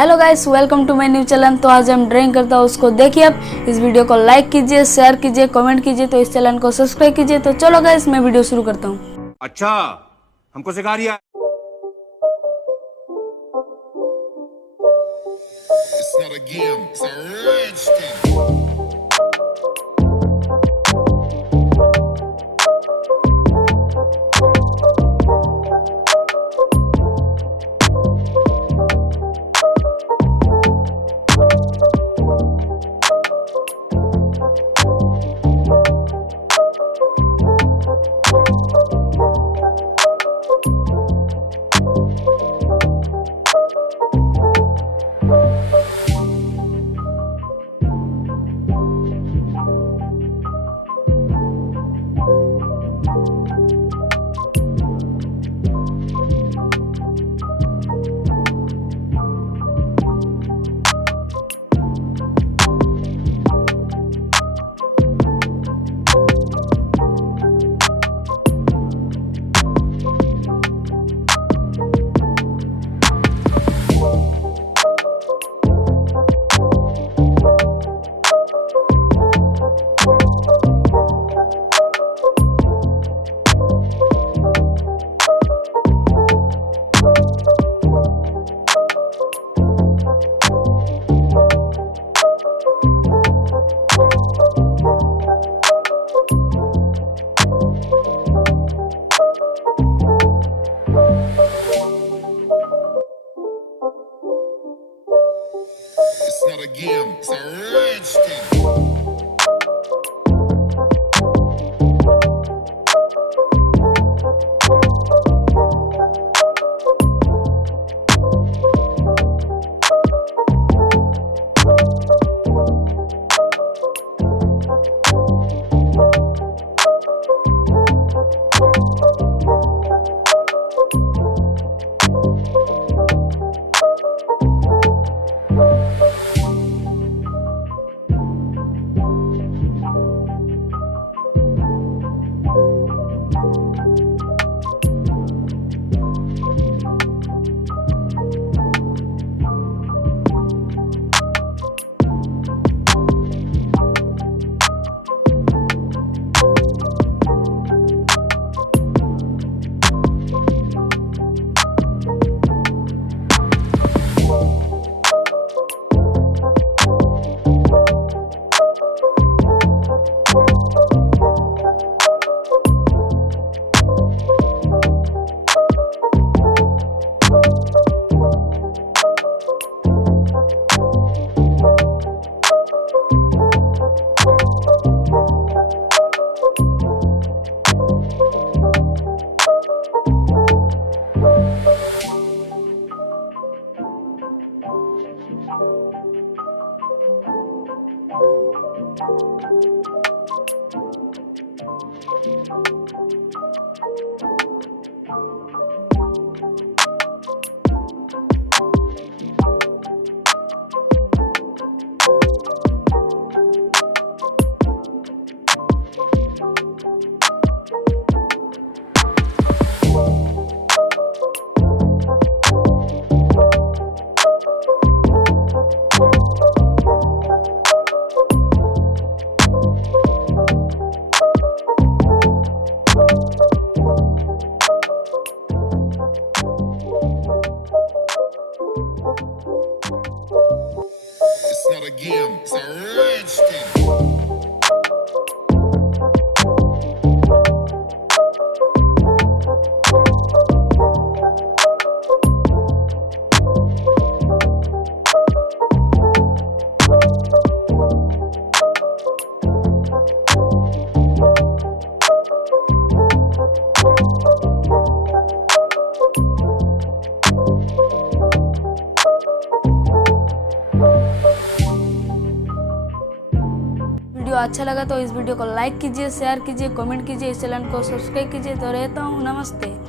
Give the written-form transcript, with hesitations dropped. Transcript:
Hello guys, welcome to my new channel. तो आज हम ड्राइंग करता हूँ, उसको देखिए। आप इस वीडियो को लाइक कीजिए, शेयर कीजिए, कमेंट कीजिए, तो इस चैनल को सब्सक्राइब कीजिए। तो चलो गाइस, मैं वीडियो शुरू करता हूँ। अच्छा, हमको सिखा रिया। It's not a game, it's a rich thing. It's not a game, it's a rich thing. It's not a game, it's a rich thing. Video अच्छा लगा तो इस वीडियो को लाइक कीजिए, शेयर कीजिए, कमेंट कीजिए, इस चैनल को सब्सक्राइब कीजिए। तो रहता हूँ, नमस्ते।